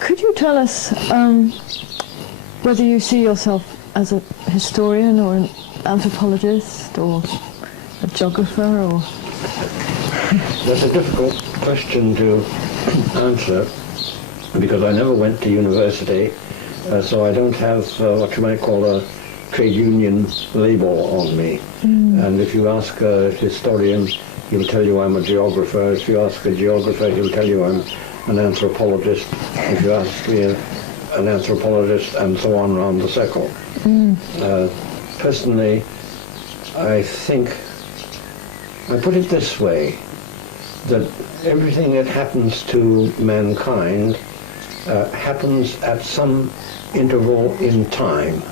Could you tell us whether you see yourself as a historian or an anthropologist or a geographer or... That's a difficult question to answer because I never went to university, so I don't have what you might call a trade union label on me. And if you ask a historian, he'll tell you I'm a geographer. If you ask a geographer, he'll tell you I'm an anthropologist. If you ask me an anthropologist, and so on around the circle. Personally, I think, I put it this way, that everything that happens to mankind happens at some interval in time.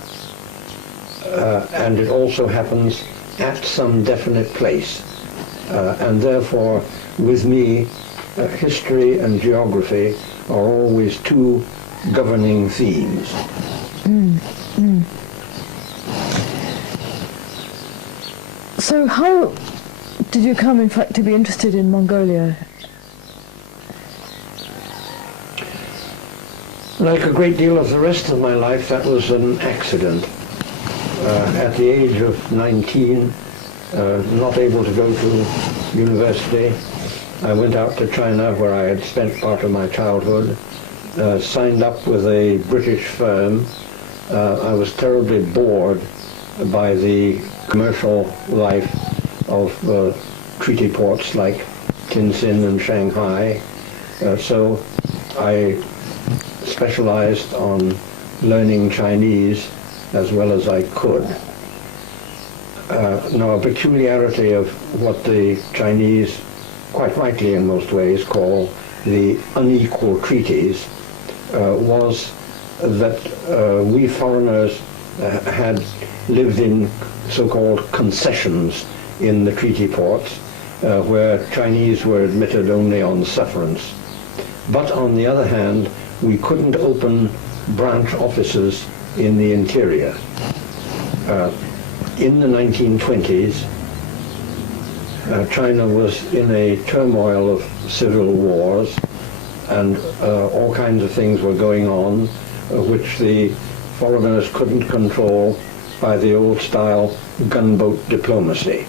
And it also happens at some definite place. And therefore, with me, history and geography are always two governing themes. So how did you come, in fact, to be interested in Mongolia? Like a great deal of the rest of my life, that was an accident. At the age of 19, not able to go to university, I went out to China, where I had spent part of my childhood, signed up with a British firm. I was terribly bored by the commercial life of treaty ports like Tientsin and Shanghai. So I specialized on learning Chinese as well as I could. Now, a peculiarity of what the Chinese, quite rightly in most ways, call the unequal treaties was that we foreigners had lived in so-called concessions in the treaty ports, where Chinese were admitted only on sufferance. But on the other hand, we couldn't open branch offices in the interior. In the 1920s, China was in a turmoil of civil wars, and all kinds of things were going on which the foreigners couldn't control by the old-style gunboat diplomacy.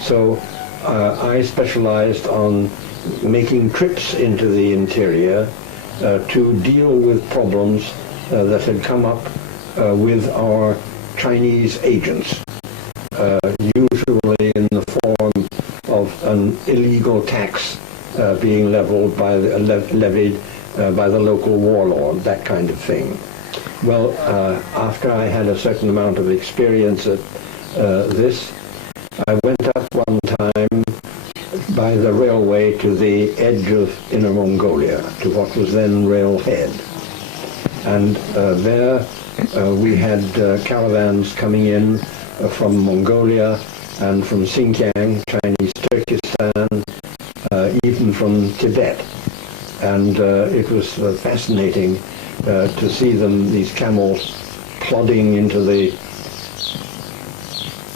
So I specialized on making trips into the interior to deal with problems that had come up with our Chinese agents, usually in the form of an illegal tax being levied by the local warlord, that kind of thing. Well, after I had a certain amount of experience at this, I went up one time by the railway to the edge of Inner Mongolia, to what was then Railhead. And there we had caravans coming in from Mongolia and from Xinjiang, Chinese Turkestan, even from Tibet. And it was fascinating to see them, these camels, plodding into the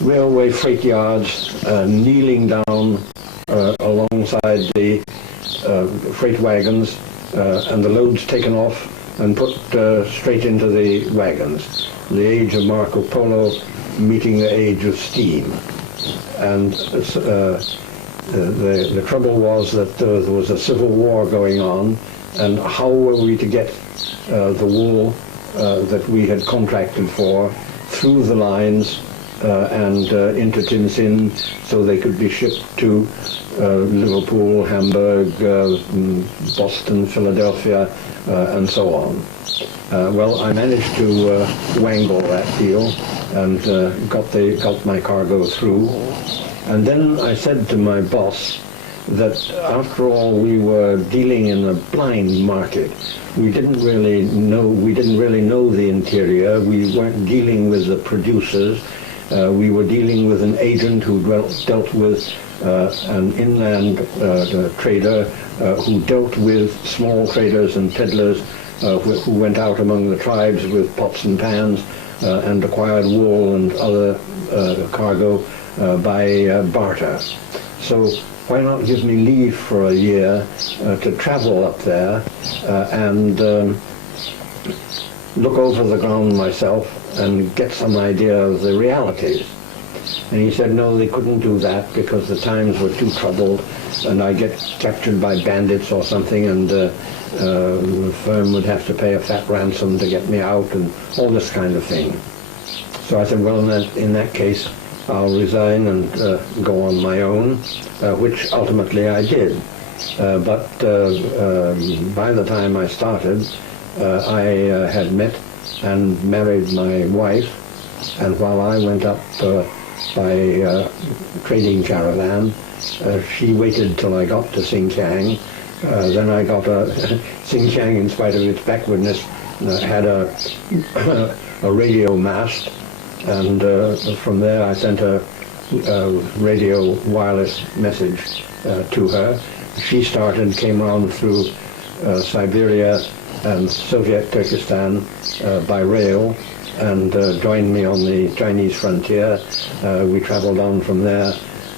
railway freight yards, kneeling down alongside the freight wagons, and the loads taken off and put straight into the wagons. The age of Marco Polo meeting the age of steam. And the trouble was that there was a civil war going on, and how were we to get the wool that we had contracted for through the lines and into Tientsin, so they could be shipped to Liverpool, Hamburg, Boston, Philadelphia, and so on. Well, I managed to wangle that deal and got my cargo through. And then I said to my boss that after all we were dealing in a blind market. We didn't really know the interior. We weren't dealing with the producers. We were dealing with an agent who dealt with an inland trader who dealt with small traders and peddlers who went out among the tribes with pots and pans and acquired wool and other cargo by barter. So why not give me leave for a year to travel up there and look over the ground myself and get some idea of the realities. And he said, no, they couldn't do that because the times were too troubled and I'd get captured by bandits or something, and the firm would have to pay a fat ransom to get me out and all this kind of thing. So I said, well, in that case, I'll resign and go on my own, which ultimately I did. But by the time I started, I had met and married my wife, and while I went up by trading caravan, she waited till I got to Xinjiang. Then I got Xinjiang, in spite of its backwardness, had a radio mast, and from there I sent a radio wireless message to her. She came around through Siberia and Soviet Turkestan by rail, and joined me on the Chinese frontier. We traveled on from there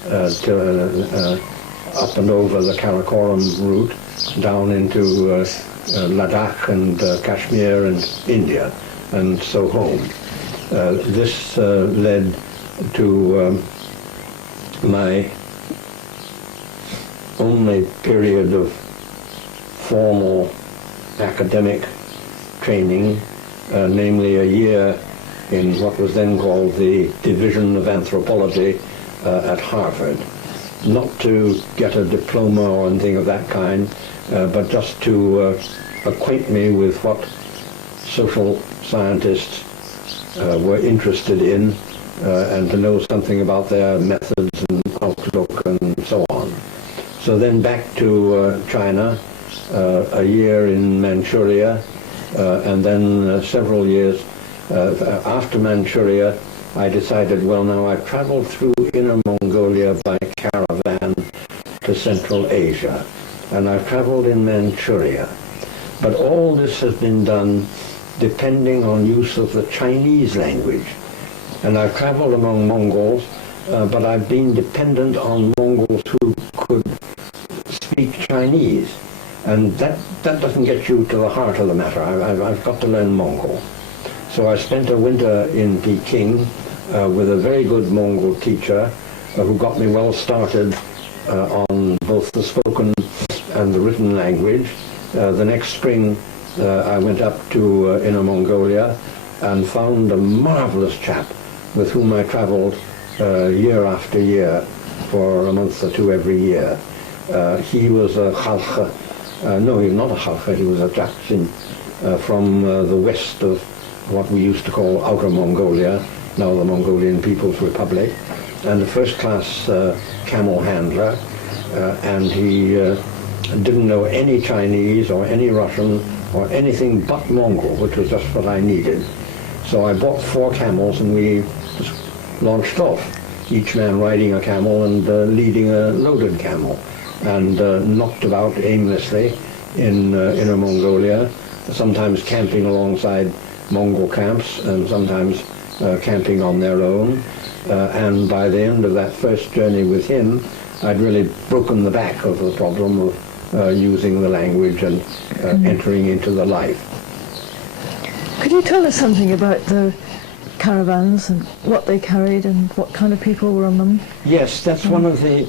to up and over the Karakoram route, down into Ladakh and Kashmir and India, and so home. This led to my only period of formal academic training, namely a year in what was then called the Division of Anthropology at Harvard. Not to get a diploma or anything of that kind, but just to acquaint me with what social scientists were interested in, and to know something about their methods and outlook and so on. So then back to China, a year in Manchuria, and then several years after Manchuria, I decided, well, now I've traveled through Inner Mongolia by caravan to Central Asia, and I've traveled in Manchuria. But all this has been done depending on use of the Chinese language. And I've traveled among Mongols, but I've been dependent on Mongols who could speak Chinese. And that doesn't get you to the heart of the matter. I've got to learn Mongol. So I spent a winter in Peking with a very good Mongol teacher who got me well started on both the spoken and the written language. The next spring I went up to Inner Mongolia and found a marvelous chap with whom I traveled year after year for a month or two every year. He was a Khalkha. No, he was not a Khalkha, he was a Jaksin from the west of what we used to call Outer Mongolia, now the Mongolian People's Republic, and a first-class camel handler, and he didn't know any Chinese or any Russian or anything but Mongol, which was just what I needed. So I bought 4 camels and we just launched off, each man riding a camel and leading a loaded camel, and knocked about aimlessly in Inner Mongolia, sometimes camping alongside Mongol camps and sometimes camping on their own. And by the end of that first journey with him, I'd really broken the back of the problem of using the language and entering into the life. Could you tell us something about the caravans and what they carried and what kind of people were on them? Yes, that's one of the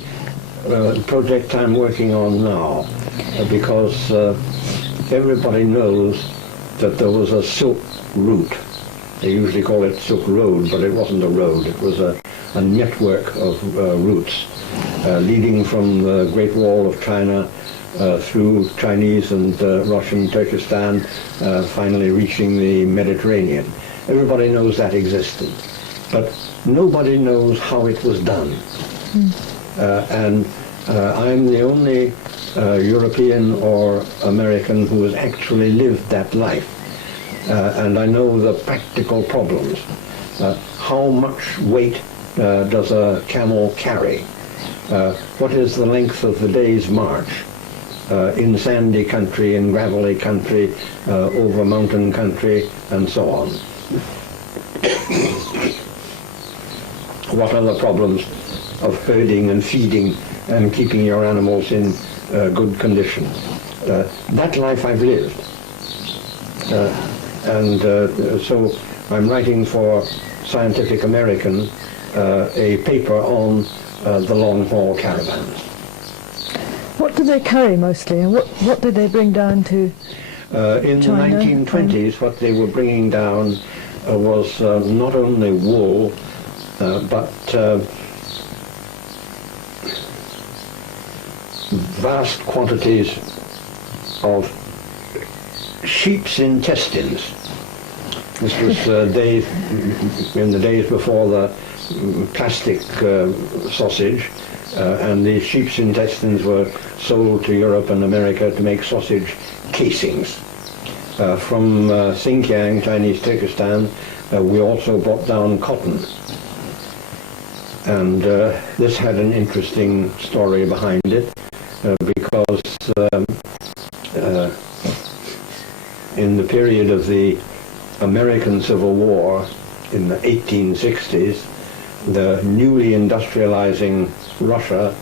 projects I'm working on now, because everybody knows that there was a silk route. They usually call it Silk Road, but it wasn't a road. It was a network of routes leading from the Great Wall of China through Chinese and Russian Turkestan, finally reaching the Mediterranean. Everybody knows that existed, but nobody knows how it was done. And I'm the only European or American who has actually lived that life. And I know the practical problems. How much weight does a camel carry? What is the length of the day's march? In sandy country, in gravelly country, over mountain country, and so on. What are the problems of herding and feeding and keeping your animals in good condition. That life I've lived. So I'm writing for Scientific American a paper on the long-haul caravans. What did they carry mostly, and what did they bring down to in China? the 1920s, what they were bringing down was not only wool, but vast quantities of sheep's intestines. This was in the days before the plastic sausage, and the sheep's intestines were sold to Europe and America to make sausage casings. From Xinjiang, Chinese Turkestan, we also brought down cotton. And this had an interesting story behind it, because in the period of the American Civil War in the 1860s, the newly industrializing Russia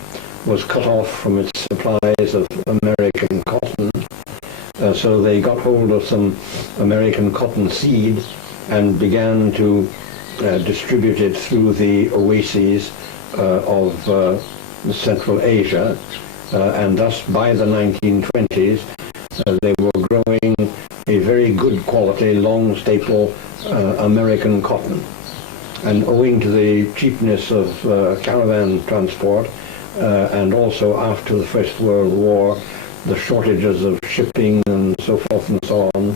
was cut off from its supplies of American cotton. So they got hold of some American cotton seed and began to distribute it through the oases of Central Asia, and thus by the 1920s they were growing a very good quality, long staple American cotton. And owing to the cheapness of caravan transport, and also after the First World War, the shortages of shipping and so forth and so on,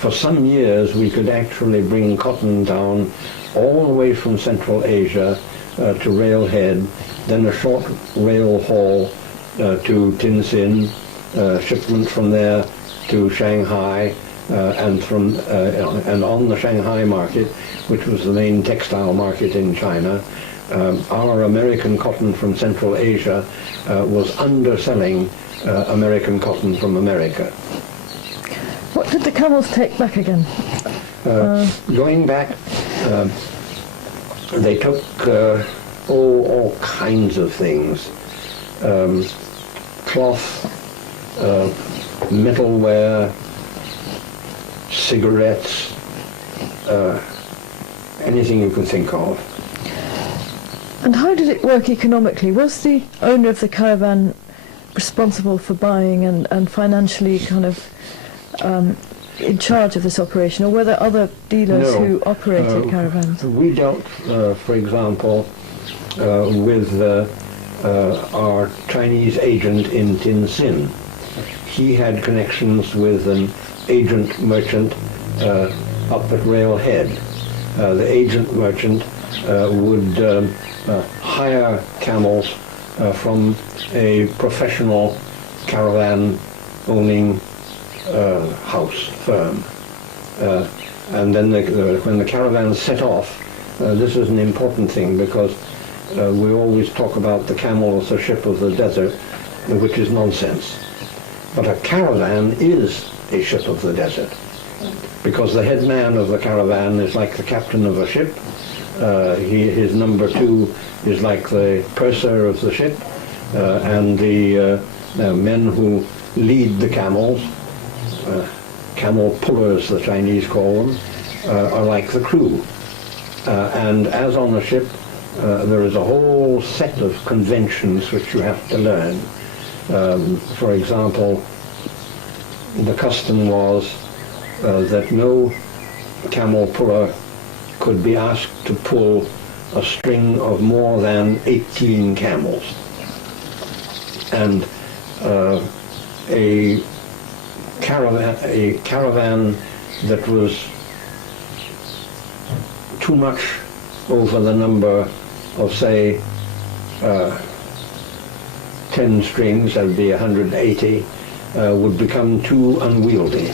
for some years we could actually bring cotton down all the way from Central Asia to Railhead, then a short rail haul to Tientsin, shipment from there to Shanghai, and on the Shanghai market, which was the main textile market in China, our American cotton from Central Asia was underselling American cotton from America. What did the camels take back again? Going back, they took all kinds of things. Cloth, metalware, cigarettes, anything you could think of. And how did it work economically? Was the owner of the caravan responsible for buying and financially kind of in charge of this operation, or were there other dealers who operated caravans? We dealt, for example, with our Chinese agent in Tientsin. He had connections with an agent merchant up at Railhead. The agent merchant would hire camels from a professional caravan owning house firm. And then when the caravan set off, this is an important thing, because we always talk about the camel as a ship of the desert, which is nonsense. But a caravan is a ship of the desert, because the head man of the caravan is like the captain of a ship. His number two is like the purser of the ship, and the men who lead the camels, camel pullers the Chinese call them, are like the crew. And as on a ship, there is a whole set of conventions which you have to learn. For example, the custom was that no camel puller could be asked to pull a string of more than 18 camels. And a caravan that was too much over the number of, say, 10 strings, that would be 180, would become too unwieldy,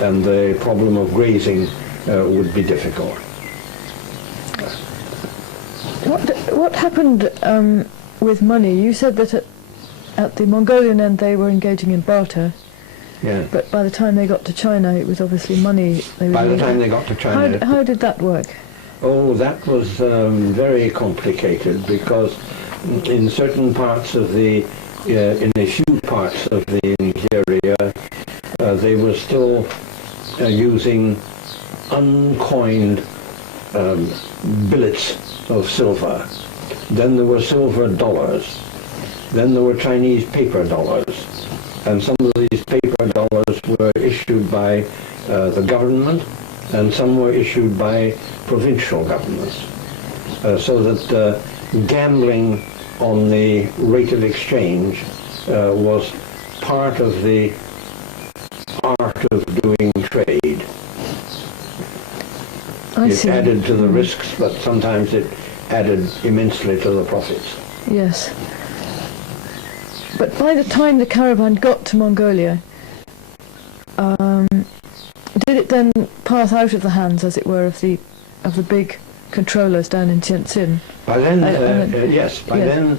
and the problem of grazing would be difficult. What happened with money? You said that at the Mongolian end they were engaging in barter. Yeah. But by the time they got to China, it was obviously money they were By the using. time they got to China... How did that work? Oh, that was very complicated, because in certain parts of the, in a few parts of the interior, they were still using uncoined billets of silver. Then there were silver dollars. Then there were Chinese paper dollars. And some of these paper dollars were issued by the government, and some were issued by provincial governments. So that gambling on the rate of exchange was part of the art of doing trade. It added to the risks, but sometimes it added immensely to the profits. Yes. But by the time the caravan got to Mongolia, did it then pass out of the hands, as it were, of the big controllers down in Tientsin? By then, yes. By then,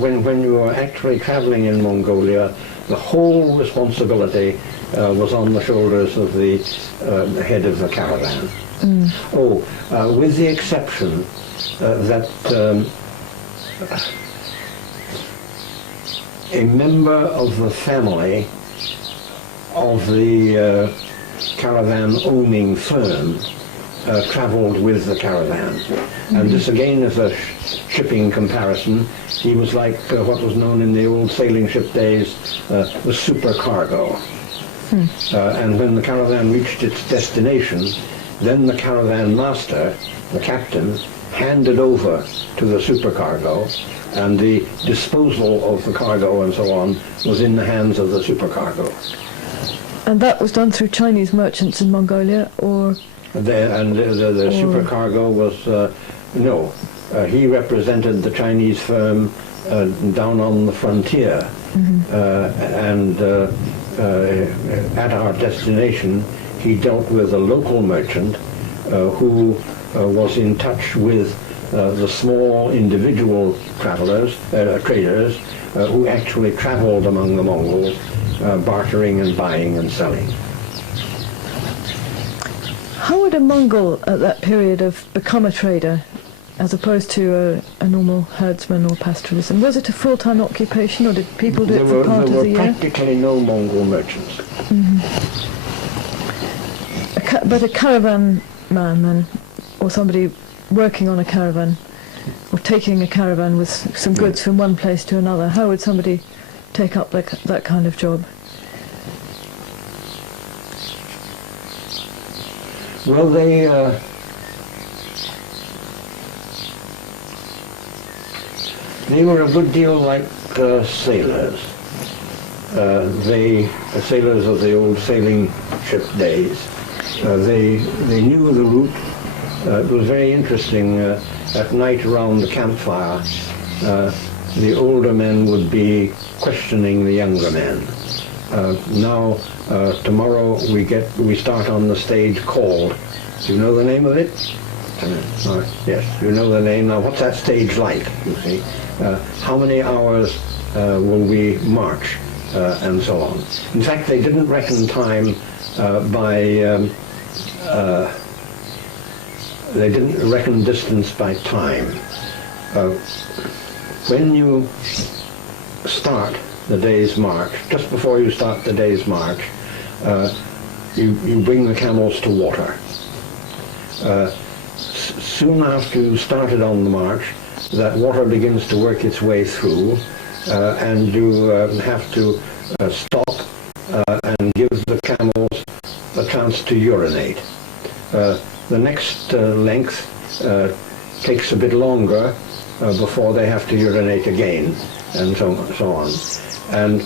when you were actually traveling in Mongolia, the whole responsibility was on the shoulders of the head of the caravan. With the exception that a member of the family of the caravan-owning firm travelled with the caravan. And this again is a shipping comparison. He was like what was known in the old sailing ship days, the supercargo. And when the caravan reached its destination, then the caravan master, the captain, handed over to the supercargo, and the disposal of the cargo and so on was in the hands of the supercargo. And that was done through Chinese merchants in Mongolia, or? The supercargo was, no. He represented the Chinese firm down on the frontier. And at our destination, he dealt with a local merchant who was in touch with the small individual traders who actually traveled among the Mongols, bartering and buying and selling. How would a Mongol at that period have become a trader as opposed to a normal herdsman or pastoralism? Was it a full-time occupation, or did people do it for part of the year? There were practically no Mongol merchants. But a caravan man then, or somebody working on a caravan, or taking a caravan with some goods from one place to another, how would somebody take up that kind of job? Well, they were a good deal like sailors. Sailors of the old sailing ship days. They knew the route. It was very interesting. At night around the campfire, the older men would be questioning the younger men. Now, tomorrow we start on the stage called. Do you know the name of it? Yes, you know the name. Now, what's that stage like? You see, how many hours will we march, and so on. In fact, they didn't reckon time by. They didn't reckon distance by time. When you start the day's march, just before you start the day's march, you bring the camels to water. Soon after you started on the march, that water begins to work its way through, and you have to stop and give the camels a chance to urinate. The next length takes a bit longer before they have to urinate again, and so on. And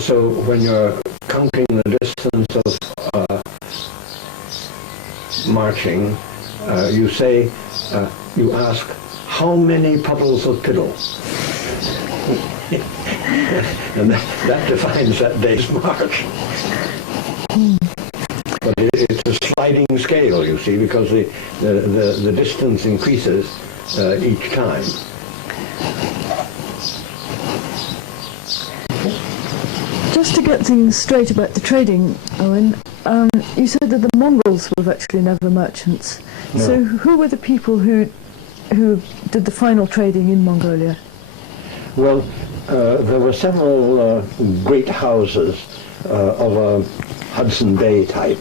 so when you're counting the distance of marching, you say, you ask, how many puddles of piddle? And that defines that day's march. But it's a sliding scale, you see, because the distance increases each time. Just to get things straight about the trading, Owen, you said that the Mongols were virtually never merchants. No. So who were the people who did the final trading in Mongolia? Well, there were several great houses of a Hudson Bay type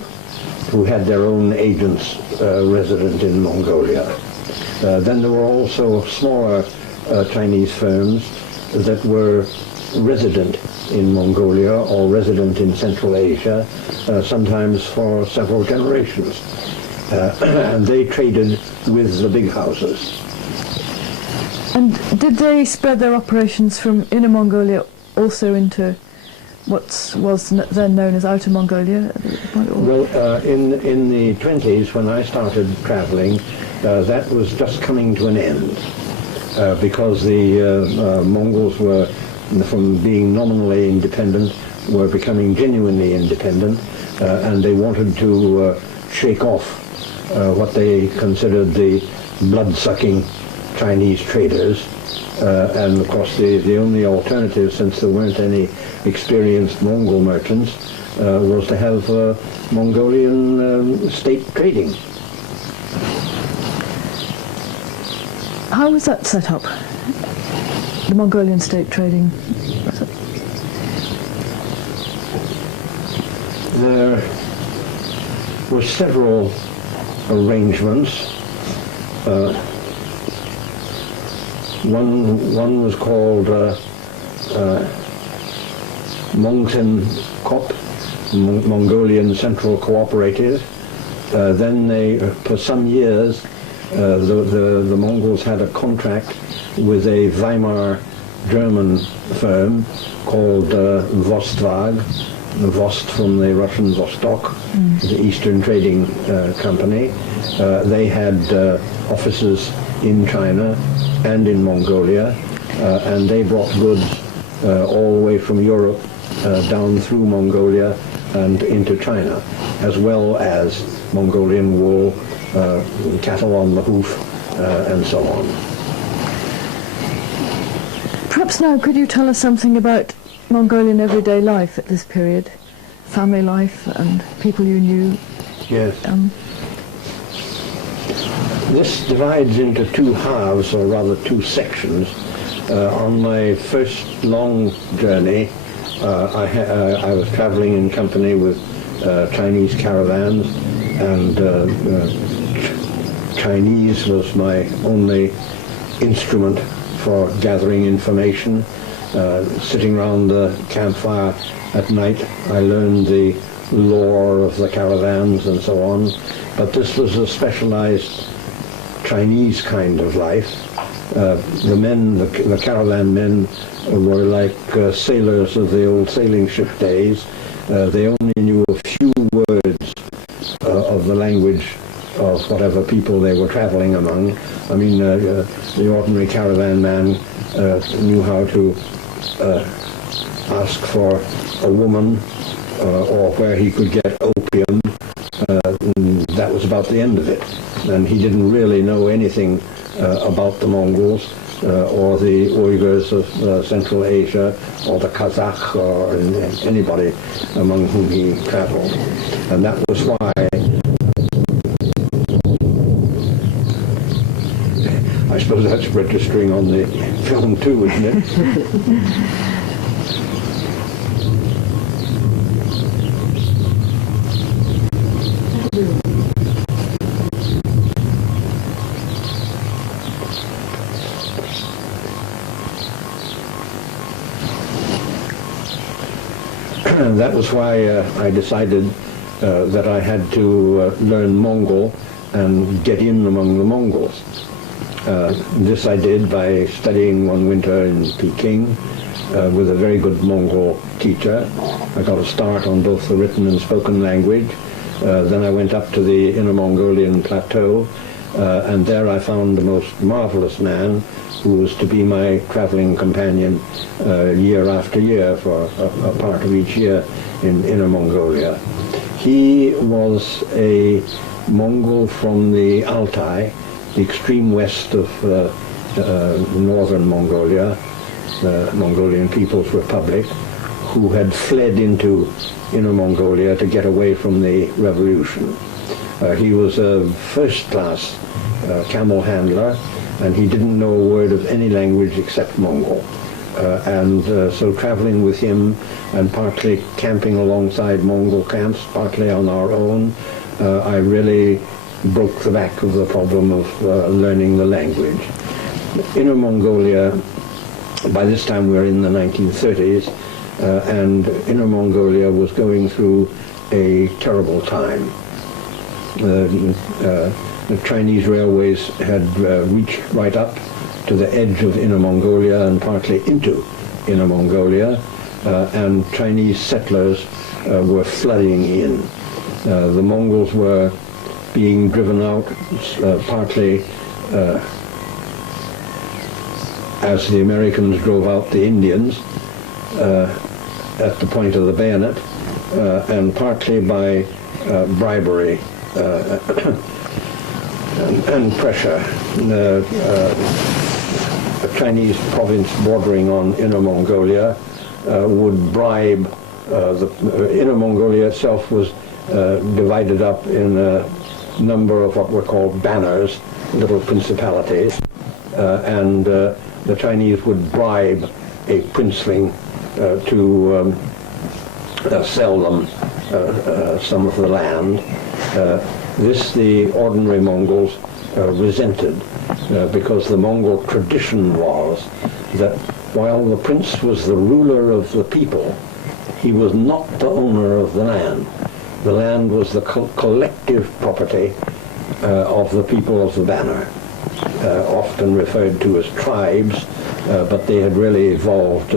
who had their own agents resident in Mongolia. Then there were also smaller Chinese firms that were resident in Mongolia or resident in Central Asia, sometimes for several generations. And they traded with the big houses. And did they spread their operations from Inner Mongolia also into what was then known as Outer Mongolia? Well, in the 20s, when I started traveling, that was just coming to an end because the Mongols were, from being nominally independent, were becoming genuinely independent, and they wanted to shake off what they considered the blood-sucking Chinese traders, and of course the only alternative, since there weren't any experienced Mongol merchants, was to have Mongolian state trading. How was that set up, the Mongolian state trading? There were several arrangements. One was called Mongolian Central Cooperative. Then they, for some years, the Mongols had a contract with a Weimar German firm called Vostwag, Vost from the Russian Vostok, the Eastern Trading Company. They had offices in China and in Mongolia, and they brought goods all the way from Europe down through Mongolia and into China, as well as Mongolian wool, cattle on the hoof, and so on. Perhaps now could you tell us something about Mongolian everyday life at this period? Family life and people you knew? Yes. This divides into two halves, or rather two sections. On my first long journey, I was traveling in company with Chinese caravans, and Chinese was my only instrument for gathering information. Sitting around the campfire at night, I learned the lore of the caravans and so on. But this was a specialized Chinese kind of life. The men, the caravan men, were like sailors of the old sailing ship days. They only knew a few words of the language of whatever people they were traveling among. I mean, the ordinary caravan man knew how to ask for a woman or where he could get opium. That was about the end of it. And he didn't really know anything about the Mongols or the Uyghurs of Central Asia or the Cossacks or anybody among whom he traveled. And that was why I suppose that's registering on the film too, isn't it? And that was why I decided that I had to learn Mongol and get in among the Mongols. This I did by studying one winter in Peking with a very good Mongol teacher. I got a start on both the written and spoken language. Then I went up to the Inner Mongolian plateau, and there I found the most marvelous man who was to be my traveling companion year after year for a part of each year in Inner Mongolia. He was a Mongol from the Altai, the extreme west of northern Mongolia, the Mongolian People's Republic, who had fled into Inner Mongolia to get away from the revolution. He was a first-class camel handler, and he didn't know a word of any language except Mongol. So traveling with him and partly camping alongside Mongol camps, partly on our own, I really broke the back of the problem of learning the language. Inner Mongolia, by this time we're in the 1930s, and Inner Mongolia was going through a terrible time. The Chinese railways had reached right up to the edge of Inner Mongolia and partly into Inner Mongolia, and Chinese settlers were flooding in. The Mongols were being driven out, partly as the Americans drove out the Indians at the point of the bayonet, and partly by bribery and pressure. A Chinese province bordering on Inner Mongolia would bribe. Inner Mongolia itself was divided up in a number of what were called banners, little principalities, and the Chinese would bribe a princeling to sell them some of the land. This the ordinary Mongols resented, because the Mongol tradition was that while the prince was the ruler of the people, he was not the owner of the land. The land was the collective property of the people of the banner, often referred to as tribes, but they had really evolved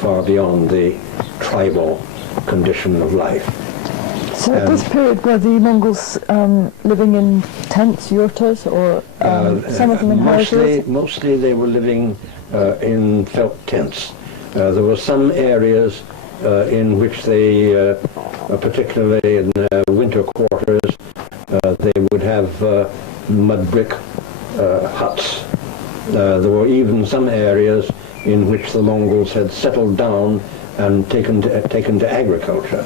far beyond the tribal condition of life. So at this period, were the Mongols living in tents, yurtas, or some of them in houses? Mostly they were living in felt tents. There were some areas in which they, particularly in winter quarters, they would have mud brick huts. There were even some areas in which the Mongols had settled down and taken to agriculture.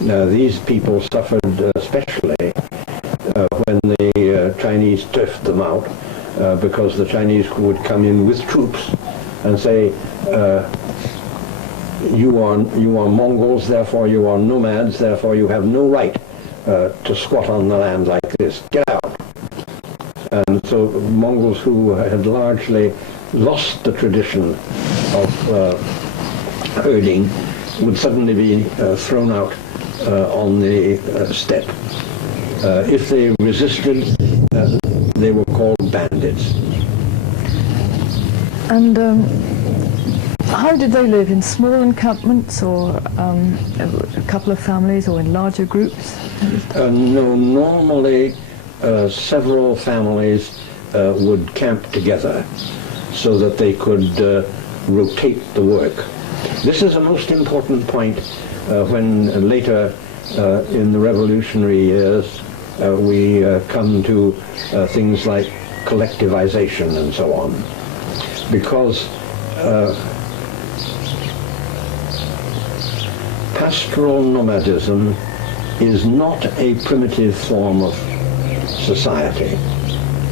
Now, these people suffered especially when the Chinese turfed them out, because the Chinese would come in with troops and say, you are Mongols, therefore you are nomads, therefore you have no right to squat on the land like this. Get out. And so Mongols who had largely lost the tradition of herding would suddenly be thrown out on the steppe. If they resisted, they were called bandits. And how did they live? In small encampments, or a couple of families, or in larger groups? No, normally several families would camp together so that they could rotate the work. This is a most important point when later in the revolutionary years we come to things like collectivization and so on, because pastoral nomadism is not a primitive form of society.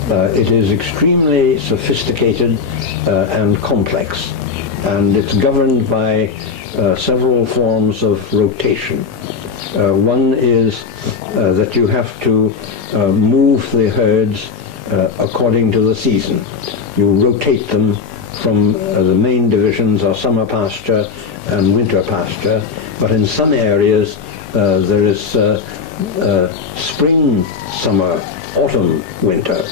It is extremely sophisticated and complex, and it's governed by several forms of rotation. One is that you have to move the herds according to the season. You rotate them from the main divisions are summer pasture and winter pasture, but in some areas there is spring, summer, autumn, winter,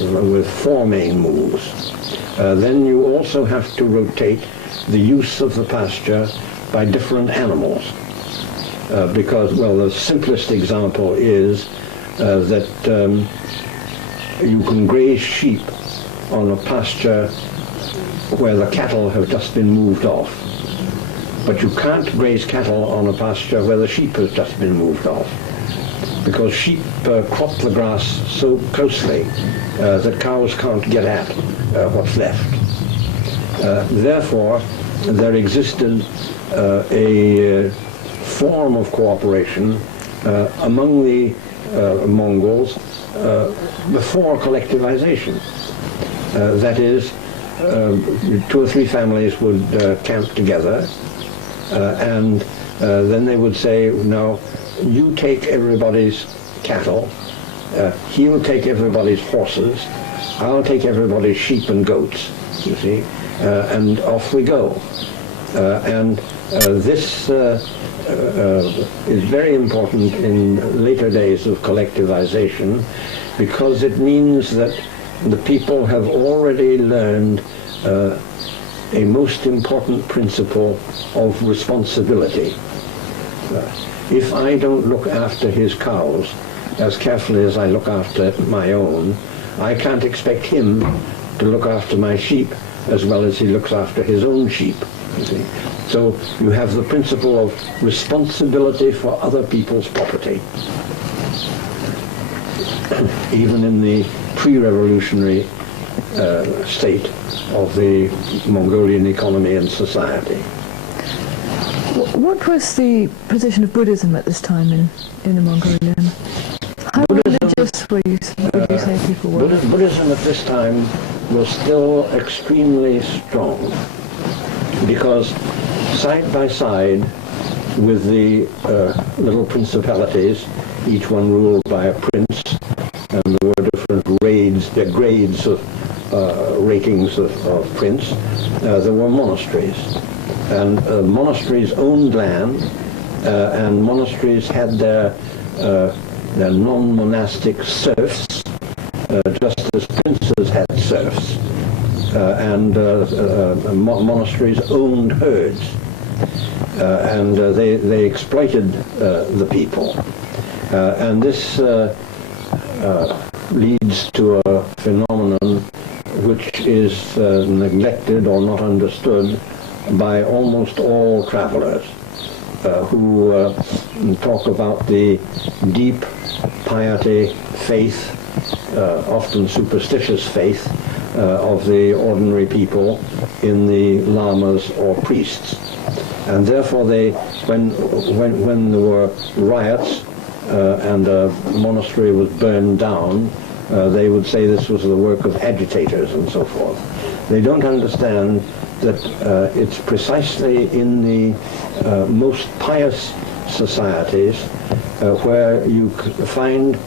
with four main moves. Then you also have to rotate the use of the pasture by different animals. Because, well, the simplest example is that you can graze sheep on a pasture where the cattle have just been moved off. But you can't graze cattle on a pasture where the sheep has just been moved off, because sheep crop the grass so closely that cows can't get at what's left. Therefore, there existed a form of cooperation among the Mongols before collectivization. That is, two or three families would camp together, and then they would say, now, you take everybody's cattle, he'll take everybody's horses, I'll take everybody's sheep and goats, you see, and off we go. This is very important in later days of collectivization, because it means that the people have already learned a most important principle of responsibility. If I don't look after his cows as carefully as I look after my own, I can't expect him to look after my sheep as well as he looks after his own sheep. You see? So you have the principle of responsibility for other people's property. Even in the pre-revolutionary state of the Mongolian economy and society. What was the position of Buddhism at this time in Mongolia? How religious would you say people were? Buddhism at this time was still extremely strong, because side by side with the little principalities, each one ruled by a prince, and there were different grades of ratings of prince, there were monasteries. And monasteries owned land, and monasteries had their non-monastic serfs, just as princes had serfs. And monasteries owned herds, and they exploited the people. And this leads to a phenomenon which is neglected or not understood by almost all travelers who talk about the deep piety, faith, often superstitious faith, of the ordinary people in the lamas or priests. And therefore when there were riots and a monastery was burned down, they would say this was the work of agitators and so forth. They don't understand that it's precisely in the most pious societies where you find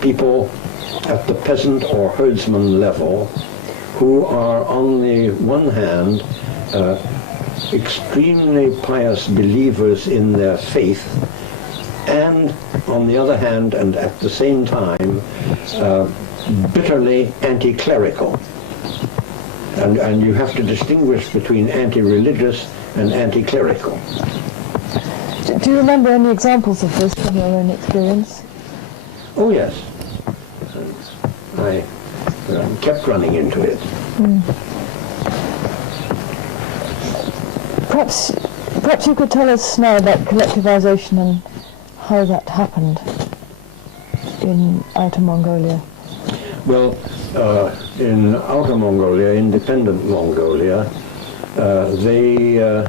people at the peasant or herdsman level who are, on the one hand, extremely pious believers in their faith, and on the other hand, and at the same time, bitterly anti-clerical. And you have to distinguish between anti-religious and anti-clerical. Do you remember any examples of this from your own experience? Oh yes. I kept running into it. Perhaps you could tell us now about collectivization and how that happened in Outer Mongolia. Well, in Outer Mongolia, independent Mongolia, they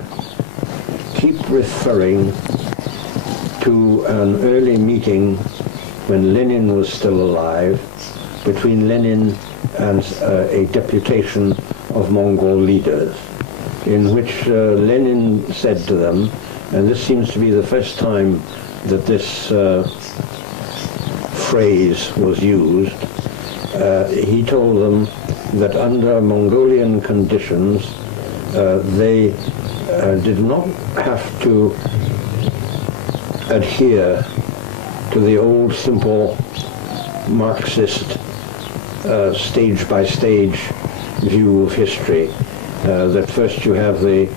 keep referring to an early meeting when Lenin was still alive, between Lenin and a deputation of Mongol leaders, in which Lenin said to them, and this seems to be the first time that this phrase was used, he told them that under Mongolian conditions they did not have to adhere to the old simple Marxist stage-by-stage view of history, that first you have the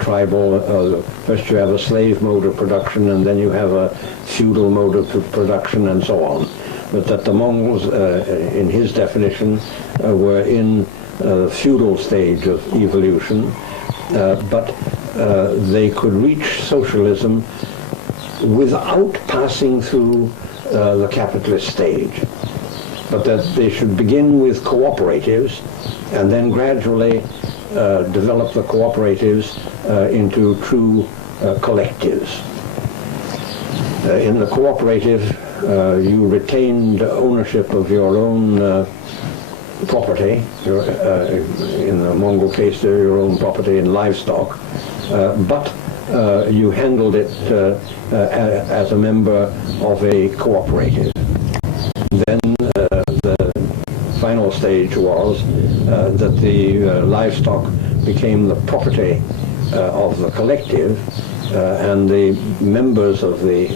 tribal, first you have a slave mode of production, and then you have a feudal mode of production, and so on. But that the Mongols, in his definition, were in the feudal stage of evolution, but they could reach socialism without passing through the capitalist stage, but that they should begin with cooperatives and then gradually develop the cooperatives into true collectives. In the cooperative, you retained ownership of your own property, in the Mongol case, your own property and livestock, but you handled it as a member of a cooperative. Then the final stage was that the livestock became the property of the collective, and the members of the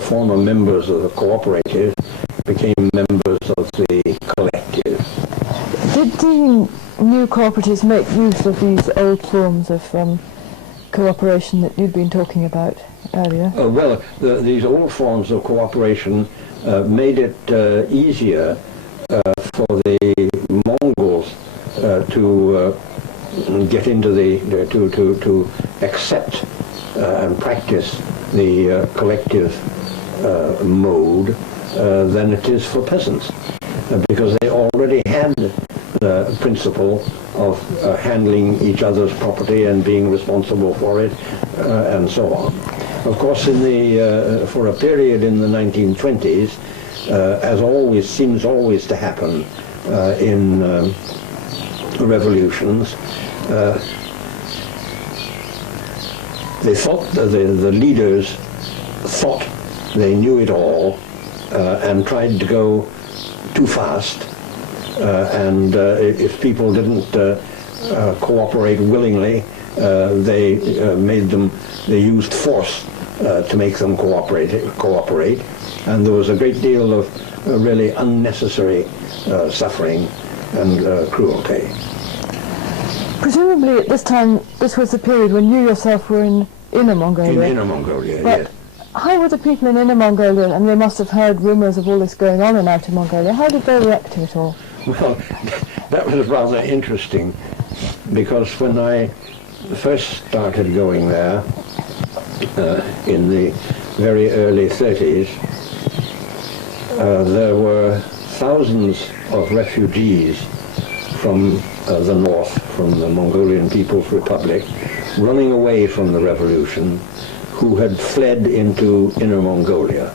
former members of the cooperative became members of the collective. Did the new cooperatives make use of these old forms of cooperation that you'd been talking about earlier? Well, these old forms of cooperation made it easier for the Mongols to get into to accept and practice the collective mode than it is for peasants, because they already had the principle of handling each other's property and being responsible for it, and so on. Of course, for a period in the 1920s, as always seems always to happen in revolutions, they thought the leaders thought they knew it all and tried to go too fast, and if people didn't cooperate willingly, they used force to make them cooperate, and there was a great deal of really unnecessary suffering and cruelty. Presumably at this time, this was the period when you yourself were in Inner Mongolia. In Inner Mongolia, but yes. How were the people in Inner Mongolia, and they must have heard rumours of all this going on in Outer Mongolia, how did they react to it all? Well, that was rather interesting, because when I first started going there in the very early 30s, there were thousands of refugees from the north, from the Mongolian People's Republic, running away from the revolution, who had fled into Inner Mongolia.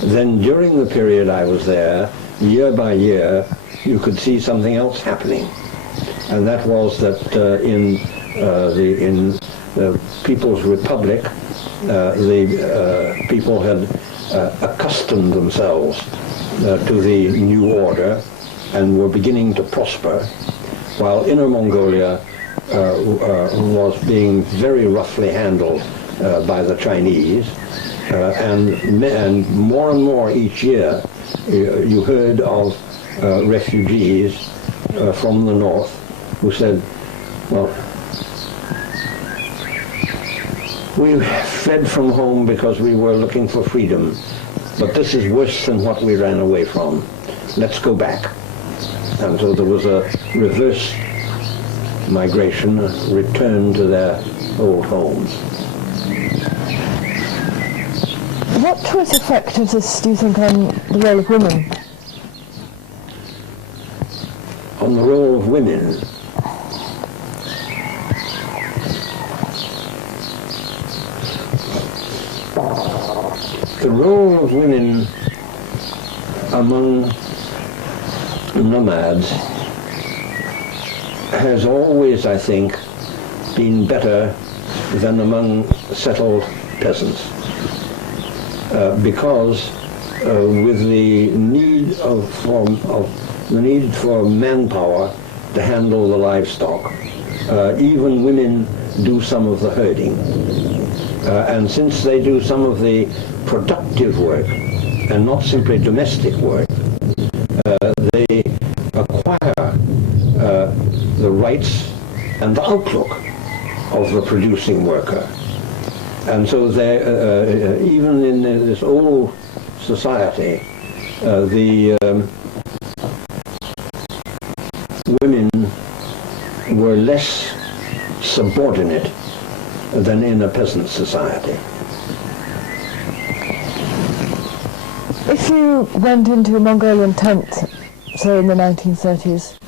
Then during the period I was there, year by year, you could see something else happening. And that was that in the People's Republic, the people had accustomed themselves to the new order and were beginning to prosper, while Inner Mongolia was being very roughly handled by the Chinese, and more each year you heard of refugees from the north who said, well, we fled from home because we were looking for freedom, but this is worse than what we ran away from. Let's go back. And so there was a reverse migration, a return to their old homes. What was the effect of this, do you think, on the role of women? On the role of women? The role of women among nomads has always, I think, been better than among settled peasants, because with the need for manpower to handle the livestock, even women do some of the herding, and since they do some of the productive work and not simply domestic work, they acquire the rights and the outlook of the producing worker. And so they, even in this old society, the women were less subordinate than in a peasant society. If you went into a Mongolian tent, say in the 1930s,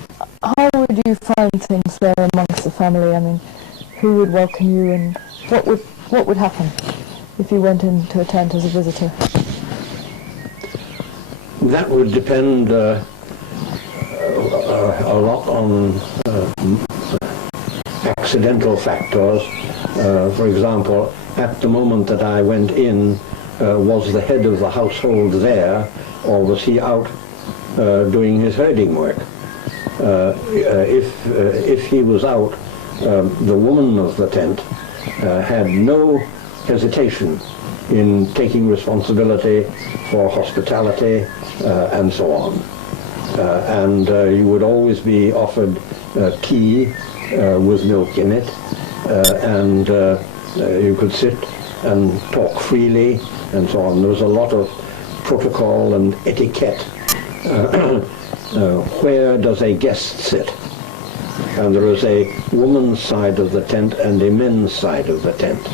how would you find things there amongst the family? I mean, who would welcome you, and what would happen if you went into a tent as a visitor? That would depend lot on accidental factors. For example, at the moment that I went in, was the head of the household there, or was he out doing his herding work? If he was out, the woman of the tent had no hesitation in taking responsibility for hospitality and so on. And you would always be offered tea with milk in it, and you could sit and talk freely and so on. There was a lot of protocol and etiquette. Where does a guest sit? And there is a woman's side of the tent and a men's side of the tent.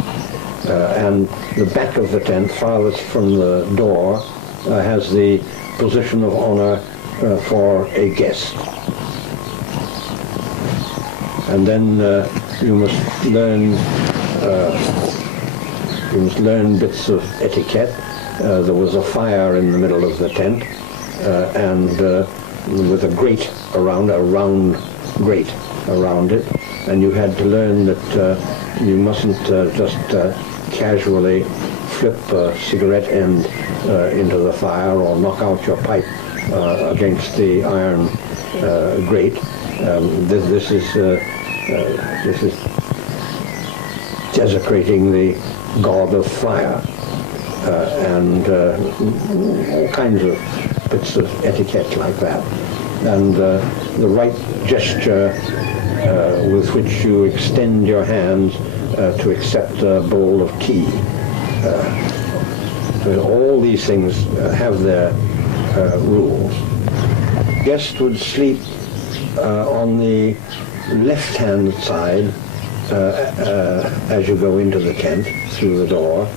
And the back of the tent, farthest from the door, has the position of honor for a guest. And then you must learn bits of etiquette. There was a fire in the middle of the tent, and with a grate around, a round grate around it, and you had to learn that you mustn't just casually flip a cigarette end into the fire or knock out your pipe against the iron grate. This is desecrating the god of fire, and all kinds of bits of etiquette like that. And the right gesture with which you extend your hands to accept a bowl of tea. So all these things have their rules. Guests would sleep on the left-hand side as you go into the tent through the door,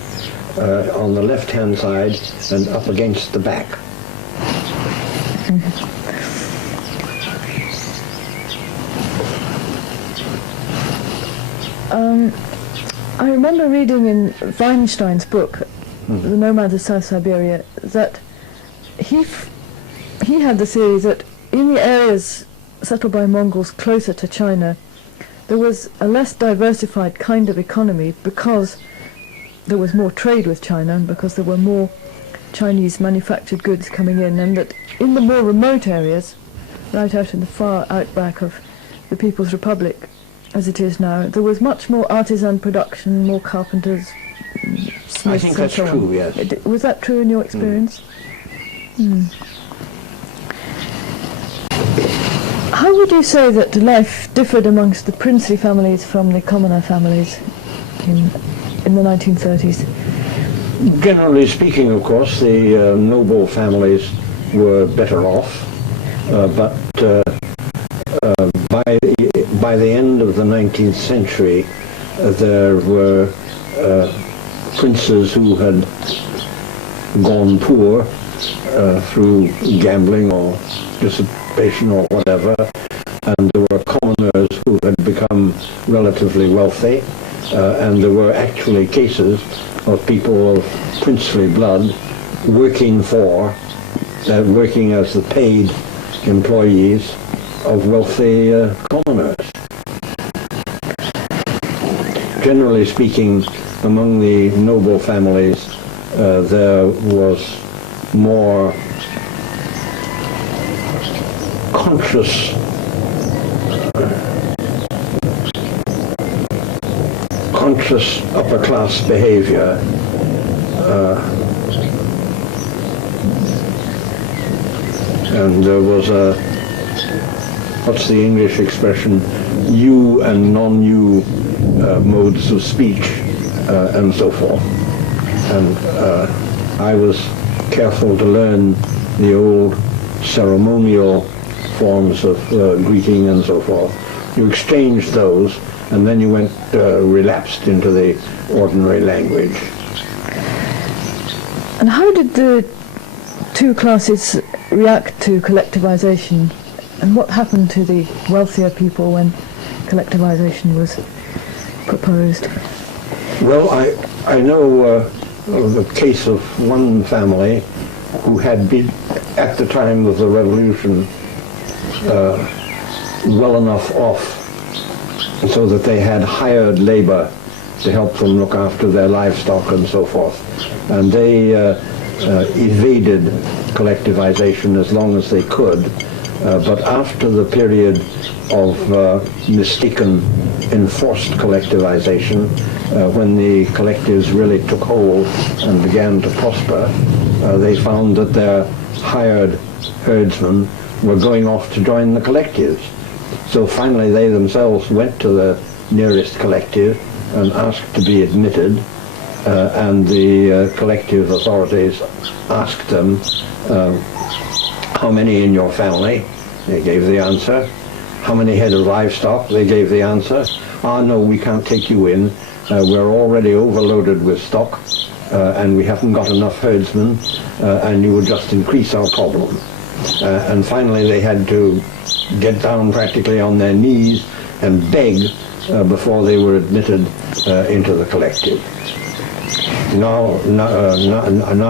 on the left-hand side and up against the back. I remember reading in Weinstein's book, The Nomads of South Siberia, that he had the theory that in the areas settled by Mongols closer to China, there was a less diversified kind of economy because there was more trade with China and because there were more Chinese manufactured goods coming in, and that in the more remote areas, right out in the far outback of the People's Republic, as it is now, there was much more artisan production, more carpenters, smiths, I think that's and so true, on. yes. Was that true in your experience? How would you say that life differed amongst the princely families from the commoner families in the 1930s? Generally speaking, of course, the noble families were better off, but by the end of the 19th century, there were princes who had gone poor through gambling or dissipation or whatever, and there were commoners who had become relatively wealthy, and there were actually cases of people of princely blood working as the paid employees of wealthy commoners. Generally speaking, among the noble families, there was more conscious upper class behavior, and there was a, what's the English expression, you and non-you modes of speech, and so forth. And I was careful to learn the old ceremonial forms of greeting and so forth. You exchanged those, and then you went relapsed into the ordinary language. And how did the two classes react to collectivization, and what happened to the wealthier people when collectivization was proposed? Well, I know of the case of one family who had been, at the time of the revolution, well enough off so that they had hired labor to help them look after their livestock and so forth. And they evaded collectivization as long as they could. But after the period of mistaken enforced collectivization, when the collectives really took hold and began to prosper, they found that their hired herdsmen were going off to join the collectives. So finally they themselves went to the nearest collective and asked to be admitted, and the collective authorities asked them, how many in your family? They gave the answer. How many head of livestock? They gave the answer. Ah, no, we can't take you in. We're already overloaded with stock, and we haven't got enough herdsmen, and you would just increase our problem. And finally they had to get down practically on their knees and beg before they were admitted into the collective. Now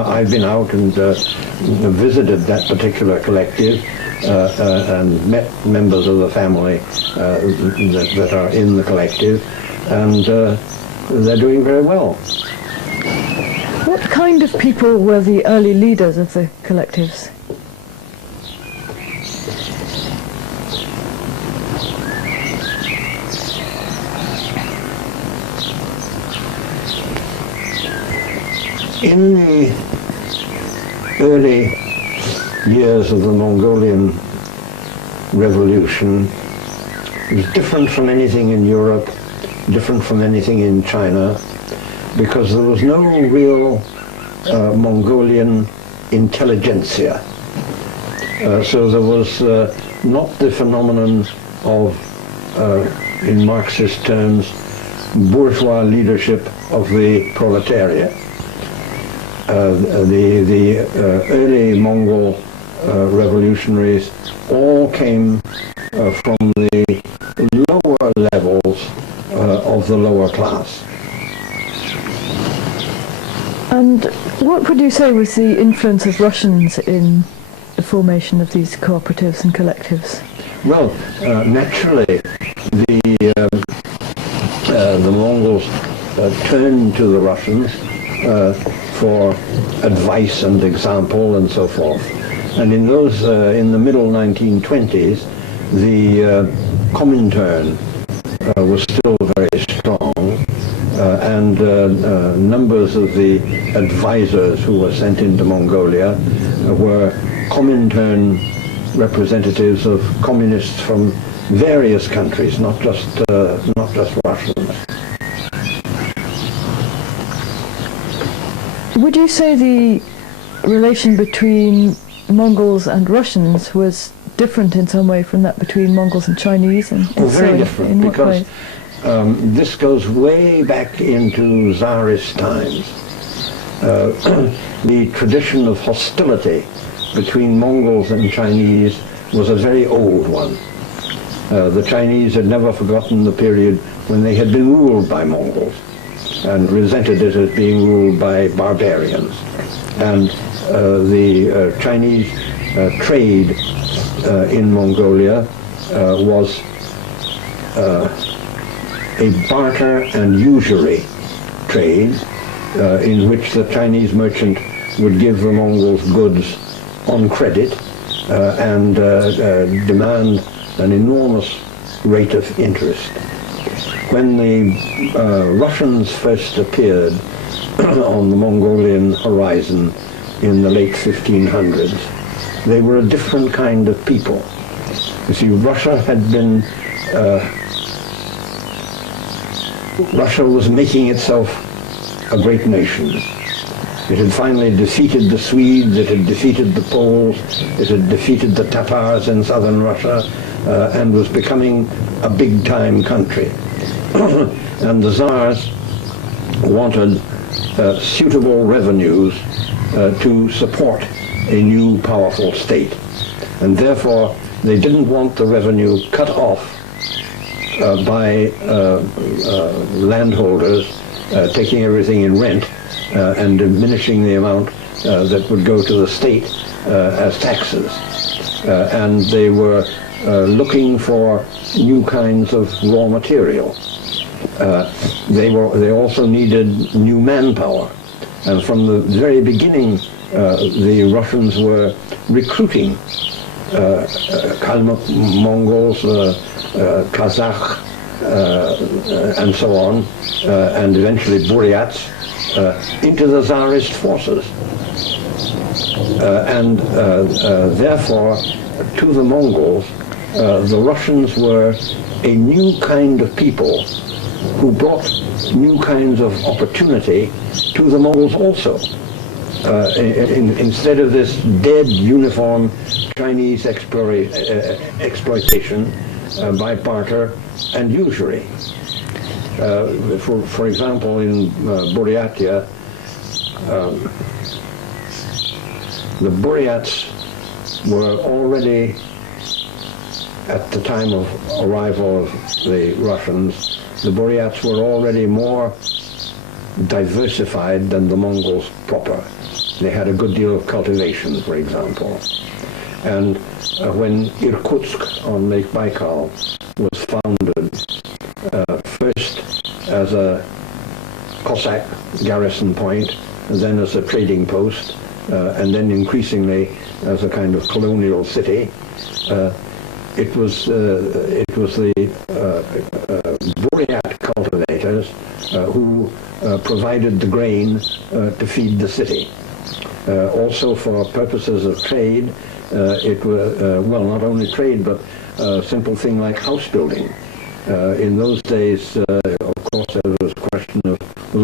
I've been out and visited that particular collective and met members of the family that are in the collective, and they're doing very well. What kind of people were the early leaders of the collectives? In the early years of the Mongolian Revolution, it was different from anything in Europe, different from anything in China, because there was no real Mongolian intelligentsia. So there was not the phenomenon of, in Marxist terms, bourgeois leadership of the proletariat. The early Mongol revolutionaries all came from the lower levels of the lower class. And what would you say was the influence of Russians in the formation of these cooperatives and collectives? Well, naturally, the Mongols turned to the Russians for advice and example and so forth. And in those, in the middle 1920s, the Comintern was still very strong, and numbers of the advisors who were sent into Mongolia were Comintern representatives of communists from various countries, not just Russians. Would you say the relation between Mongols and Russians was different in some way from that between Mongols and Chinese? And very different, in what because ways? This goes way back into Tsarist times. The tradition of hostility between Mongols and Chinese was a very old one. The Chinese had never forgotten the period when they had been ruled by Mongols and resented it as being ruled by barbarians. And the Chinese trade in Mongolia was a barter and usury trade in which the Chinese merchant would give the Mongols goods on credit and demand an enormous rate of interest. When the Russians first appeared on the Mongolian horizon in the late 1500s, they were a different kind of people. You see, Russia was making itself a great nation. It had finally defeated the Swedes, it had defeated the Poles, it had defeated the Tatars in southern Russia, and was becoming a big-time country. And the Tsars wanted suitable revenues to support a new powerful state. And therefore, they didn't want the revenue cut off by landholders taking everything in rent and diminishing the amount that would go to the state as taxes. And they were looking for new kinds of raw material. They also needed new manpower. And from the very beginning, the Russians were recruiting Kalmuk Mongols, Cossacks, and so on, and eventually Buryats, into the Tsarist forces. Therefore, to the Mongols, the Russians were a new kind of people who brought new kinds of opportunity to the Mongols also. Instead of this dead, uniform Chinese exploitation by barter and usury. For example, in Buryatia, the Buryats were already, at the time of arrival of the Russians, the Buryats were already more diversified than the Mongols proper. They had a good deal of cultivation, for example. And when Irkutsk on Lake Baikal was founded, first as a Cossack garrison point, then as a trading post, and then increasingly as a kind of colonial city, it was the Buryat cultivators who provided the grain to feed the city. Also for purposes of trade, it was, well, not only trade, but a simple thing like house building. In those days, of course, there was a question of